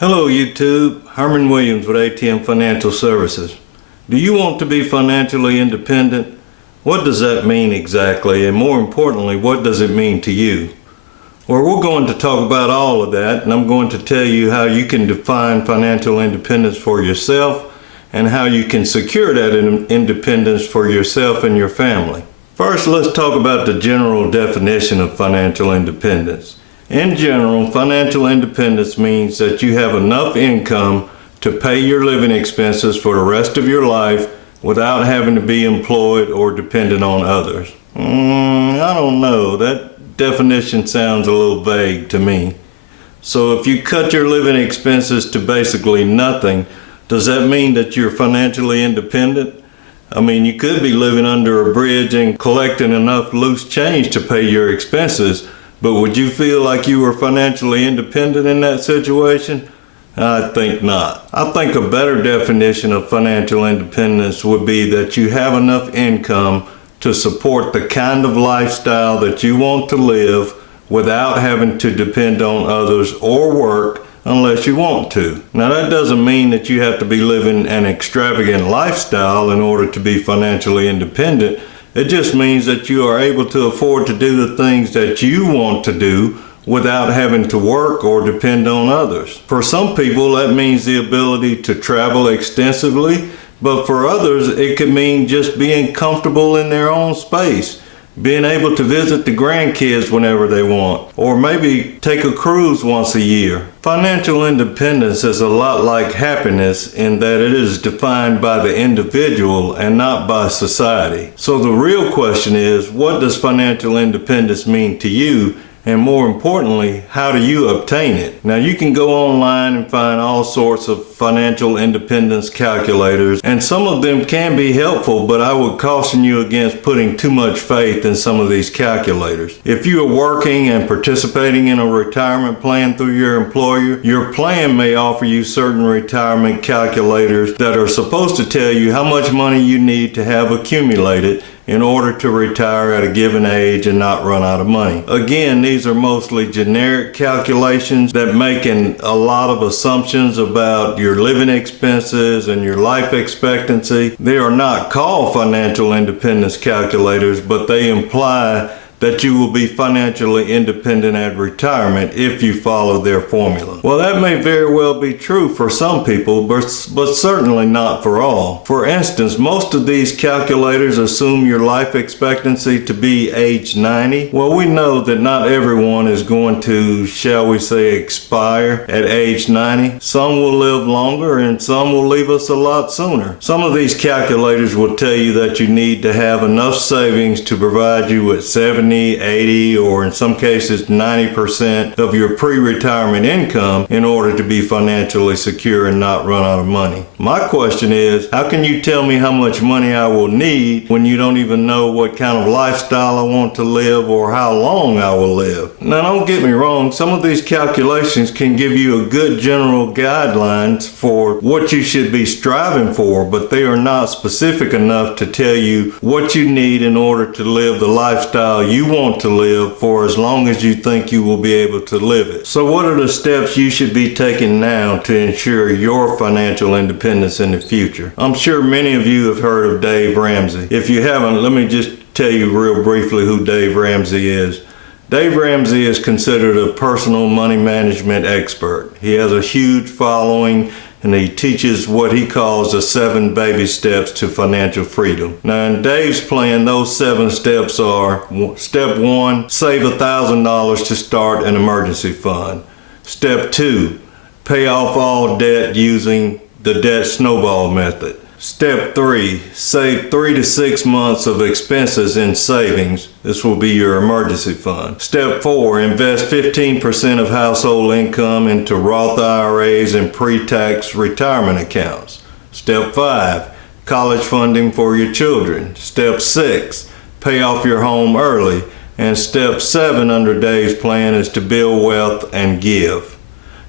Hello YouTube, Herman Williams with ATM Financial Services. Do you want to be financially independent? What does that mean exactly, and more importantly, what does it mean to you? Well, we're going to talk about all of that, and I'm going to tell you how you can define financial independence for yourself and how you can secure that independence for yourself and your family. First, let's talk about the general definition of financial independence. In general, financial independence means that you have enough income to pay your living expenses for the rest of your life without having to be employed or dependent on others. I don't know, that definition sounds a little vague to me. So if you cut your living expenses to basically nothing, does that mean that you're financially independent? I mean, you could be living under a bridge and collecting enough loose change to pay your expenses, but would you feel like you were financially independent in that situation? I think not. I think a better definition of financial independence would be that you have enough income to support the kind of lifestyle that you want to live without having to depend on others or work unless you want to. Now, that doesn't mean that you have to be living an extravagant lifestyle in order to be financially independent. It just means that you are able to afford to do the things that you want to do without having to work or depend on others. For some people, that means the ability to travel extensively, but for others, it could mean just being comfortable in their own space, being able to visit the grandkids whenever they want, or maybe take a cruise once a year. Financial independence is a lot like happiness in that it is defined by the individual and not by society. So the real question is, what does financial independence mean to you? And more importantly, how do you obtain it? Now, you can go online and find all sorts of financial independence calculators, and some of them can be helpful, but I would caution you against putting too much faith in some of these calculators. If you are working and participating in a retirement plan through your employer, your plan may offer you certain retirement calculators that are supposed to tell you how much money you need to have accumulated in order to retire at a given age and not run out of money. Again, these are mostly generic calculations that make a lot of assumptions about your living expenses and your life expectancy. They are not called financial independence calculators, but they imply that you will be financially independent at retirement if you follow their formula. Well, that may very well be true for some people, but certainly not for all. For instance, most of these calculators assume your life expectancy to be age 90. Well, we know that not everyone is going to, shall we say, expire at age 90. Some will live longer and some will leave us a lot sooner. Some of these calculators will tell you that you need to have enough savings to provide you with 70, 80, or in some cases 90% of your pre-retirement income in order to be financially secure and not run out of money. My question is, how can you tell me how much money I will need when you don't even know what kind of lifestyle I want to live or how long I will live? Now, don't get me wrong, some of these calculations can give you a good general guidelines for what you should be striving for, but they are not specific enough to tell you what you need in order to live the lifestyle you want to live for as long as you think you will be able to live it. So what are the steps you should be taking now to ensure your financial independence in the future? I'm sure many of you have heard of Dave Ramsey. If you haven't, let me just tell you real briefly who Dave Ramsey is. Dave Ramsey is considered a personal money management expert. He has a huge following, and he teaches what he calls the 7 baby steps to financial freedom. Now, in Dave's plan, those 7 steps are: step 1, save $1,000 to start an emergency fund. Step 2, pay off all debt using the debt snowball method. Step 3, save 3 to 6 months of expenses in savings. This will be your emergency fund. Step 4, invest 15% of household income into Roth IRAs and pre-tax retirement accounts. Step 5, college funding for your children. Step 6, pay off your home early. And step 7 under Dave's plan is to build wealth and give.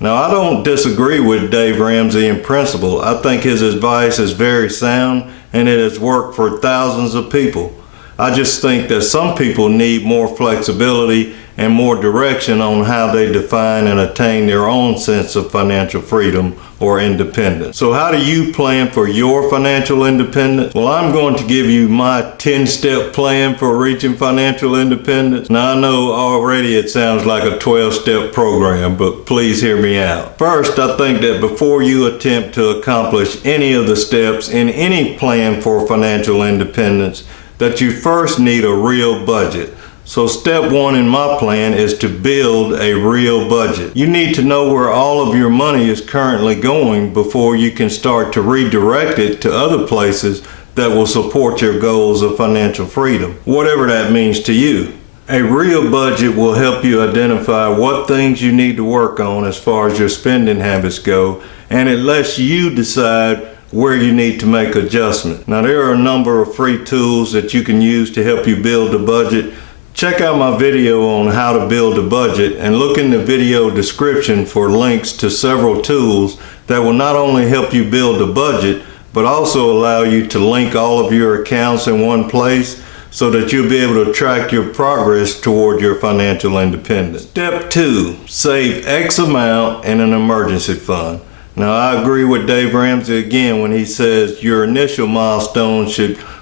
Now, I don't disagree with Dave Ramsey in principle. I think his advice is very sound and it has worked for thousands of people. I just think that some people need more flexibility and more direction on how they define and attain their own sense of financial freedom or independence. So how do you plan for your financial independence? Well, I'm going to give you my 10-step plan for reaching financial independence. Now, I know already it sounds like a 12-step program, but please hear me out. First, I think that before you attempt to accomplish any of the steps in any plan for financial independence, that you first need a real budget. So step one in my plan is to build a real budget. You need to know where all of your money is currently going before you can start to redirect it to other places that will support your goals of financial freedom, whatever that means to you. A real budget will help you identify what things you need to work on as far as your spending habits go, and it lets you decide where you need to make adjustments. Now, there are a number of free tools that you can use to help you build a budget. Check out my video on how to build a budget and look in the video description for links to several tools that will not only help you build a budget, but also allow you to link all of your accounts in one place so that you'll be able to track your progress toward your financial independence. Step 2, save X amount in an emergency fund. Now, I agree with Dave Ramsey again when he says your initial milestone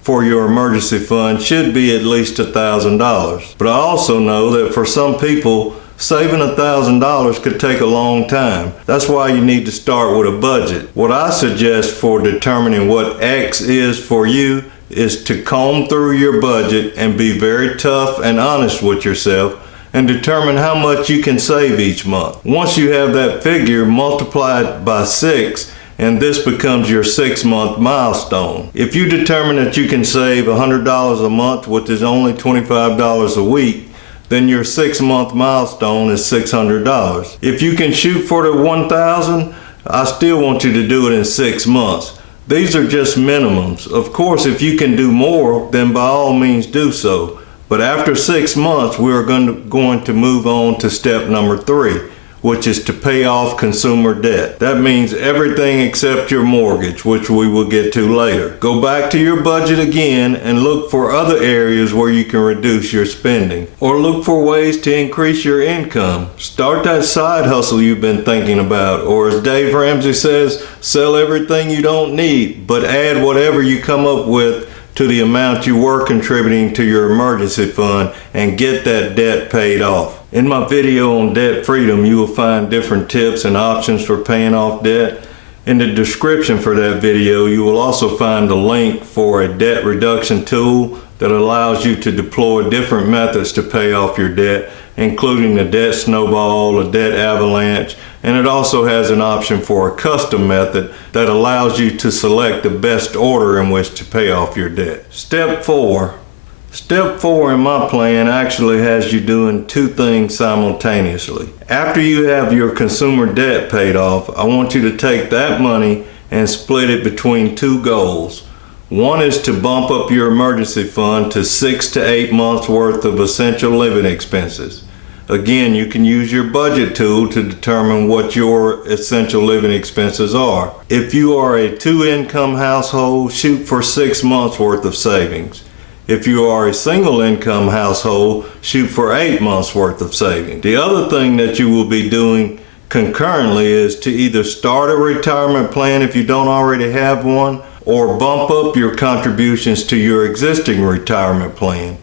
for your emergency fund should be at least $1,000. But I also know that for some people, saving $1,000 could take a long time. That's why you need to start with a budget. What I suggest for determining what X is for you is to comb through your budget and be very tough and honest with yourself and determine how much you can save each month. Once you have that figure, multiply it by 6, and this becomes your 6-month milestone. If you determine that you can save $100 a month, which is only $25 a week, then your 6-month milestone is $600. If you can shoot for the 1,000, I still want you to do it in 6 months. These are just minimums. Of course, if you can do more, then by all means do so. But after 6 months, we're going to move on to step number 3, which is to pay off consumer debt. That means everything except your mortgage, which we will get to later. Go back to your budget again and look for other areas where you can reduce your spending, or look for ways to increase your income. Start that side hustle you've been thinking about, or as Dave Ramsey says, sell everything you don't need, but add whatever you come up with to the amount you were contributing to your emergency fund and get that debt paid off. In my video on debt freedom, you will find different tips and options for paying off debt. In the description for that video, you will also find a link for a debt reduction tool that allows you to deploy different methods to pay off your debt, including the debt snowball, a debt avalanche, and it also has an option for a custom method that allows you to select the best order in which to pay off your debt. Step 4. Step 4 in my plan actually has you doing 2 things simultaneously. After you have your consumer debt paid off, I want you to take that money and split it between 2 goals. One is to bump up your emergency fund to 6 to 8 months worth of essential living expenses. Again, you can use your budget tool to determine what your essential living expenses are. If you are a 2-income household, shoot for 6 months worth of savings. If you are a single income household, shoot for 8 months worth of savings. The other thing that you will be doing concurrently is to either start a retirement plan if you don't already have one, or bump up your contributions to your existing retirement plan.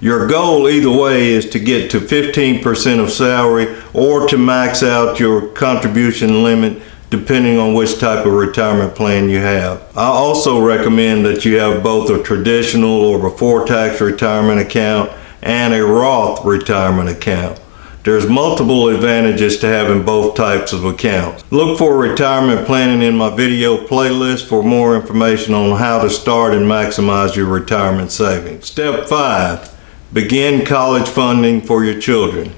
Your goal either way is to get to 15% of salary or to max out your contribution limit depending on which type of retirement plan you have. I also recommend that you have both a traditional or before tax retirement account and a Roth retirement account. There's multiple advantages to having both types of accounts. Look for retirement planning in my video playlist for more information on how to start and maximize your retirement savings. Step 5. Begin college funding for your children.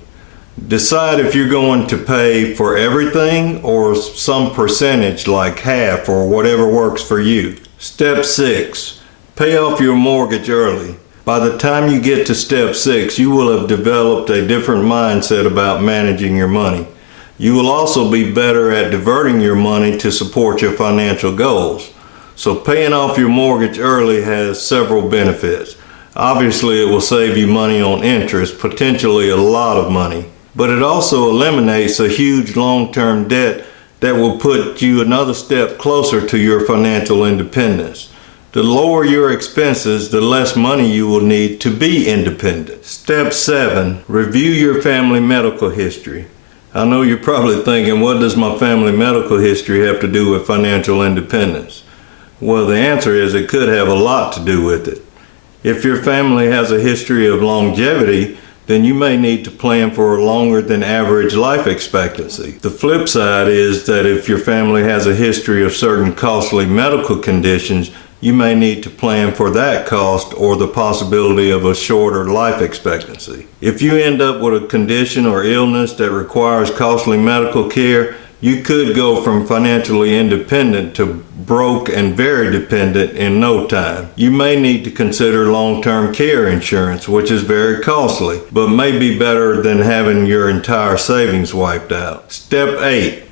Decide if you're going to pay for everything or some percentage like half or whatever works for you. Step 6. Pay off your mortgage early. By the time you get to step 6, you will have developed a different mindset about managing your money. You will also be better at diverting your money to support your financial goals. So paying off your mortgage early has several benefits. Obviously, it will save you money on interest, potentially a lot of money, but it also eliminates a huge long-term debt that will put you another step closer to your financial independence. The lower your expenses, the less money you will need to be independent. Step 7, review your family medical history. I know you're probably thinking, what does my family medical history have to do with financial independence? Well, the answer is it could have a lot to do with it. If your family has a history of longevity, then you may need to plan for a longer than average life expectancy. The flip side is that if your family has a history of certain costly medical conditions, you may need to plan for that cost or the possibility of a shorter life expectancy. If you end up with a condition or illness that requires costly medical care, you could go from financially independent to broke and very dependent in no time. You may need to consider long-term care insurance, which is very costly, but may be better than having your entire savings wiped out. Step 8,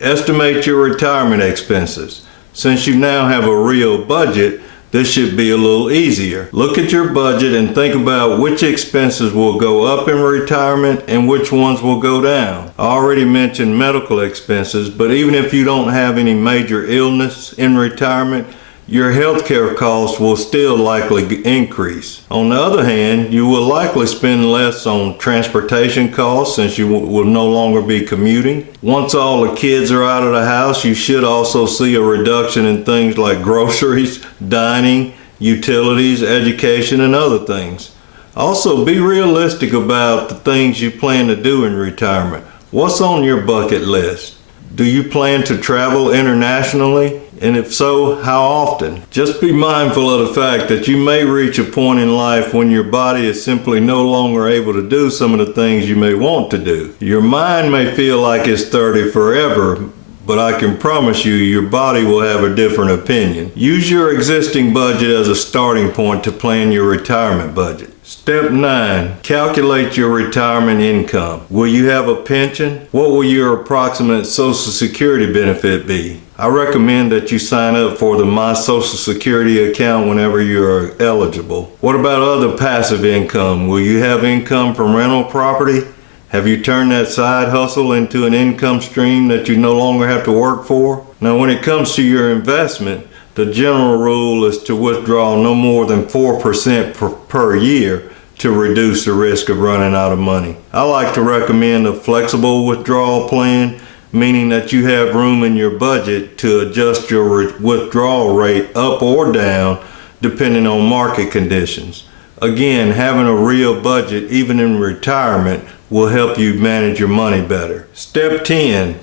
estimate your retirement expenses. Since you now have a real budget, this should be a little easier. Look at your budget and think about which expenses will go up in retirement and which ones will go down. I already mentioned medical expenses, but even if you don't have any major illness in retirement, your healthcare costs will still likely increase. On the other hand, you will likely spend less on transportation costs since you will no longer be commuting. Once all the kids are out of the house, you should also see a reduction in things like groceries, dining, utilities, education, and other things. Also, be realistic about the things you plan to do in retirement. What's on your bucket list? Do you plan to travel internationally? And if so, how often? Just be mindful of the fact that you may reach a point in life when your body is simply no longer able to do some of the things you may want to do. Your mind may feel like it's 30 forever, but I can promise you your body will have a different opinion. Use your existing budget as a starting point to plan your retirement budget. Step 9, calculate your retirement income. Will you have a pension? What will your approximate Social Security benefit be? I recommend that you sign up for the My Social Security account whenever you're eligible. What about other passive income? Will you have income from rental property? Have you turned that side hustle into an income stream that you no longer have to work for? Now, when it comes to your investment, the general rule is to withdraw no more than 4% per year to reduce the risk of running out of money. I like to recommend a flexible withdrawal plan, meaning that you have room in your budget to adjust your withdrawal rate up or down depending on market conditions. Again, having a real budget, even in retirement, will help you manage your money better. Step 10,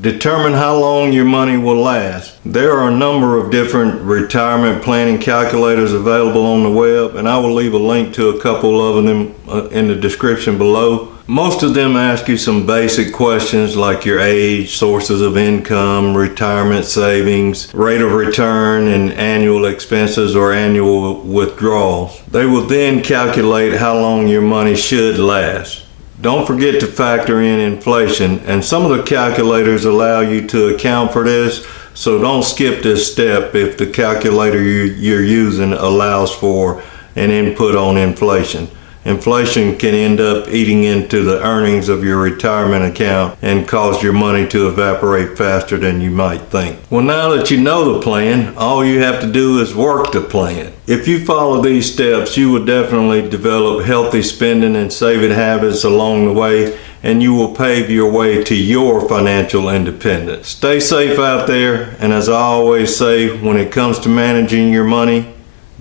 determine how long your money will last. There are a number of different retirement planning calculators available on the web, and I will leave a link to a couple of them in the description below. Most of them ask you some basic questions like your age, sources of income, retirement savings, rate of return, and annual expenses or annual withdrawals. They will then calculate how long your money should last. Don't forget to factor in inflation, and some of the calculators allow you to account for this, so don't skip this step if the calculator you're using allows for an input on inflation. Inflation can end up eating into the earnings of your retirement account and cause your money to evaporate faster than you might think. Well, now that you know the plan, all you have to do is work the plan. If you follow these steps, you will definitely develop healthy spending and saving habits along the way, and you will pave your way to your financial independence. Stay safe out there, and as I always say, when it comes to managing your money,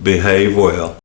behave well.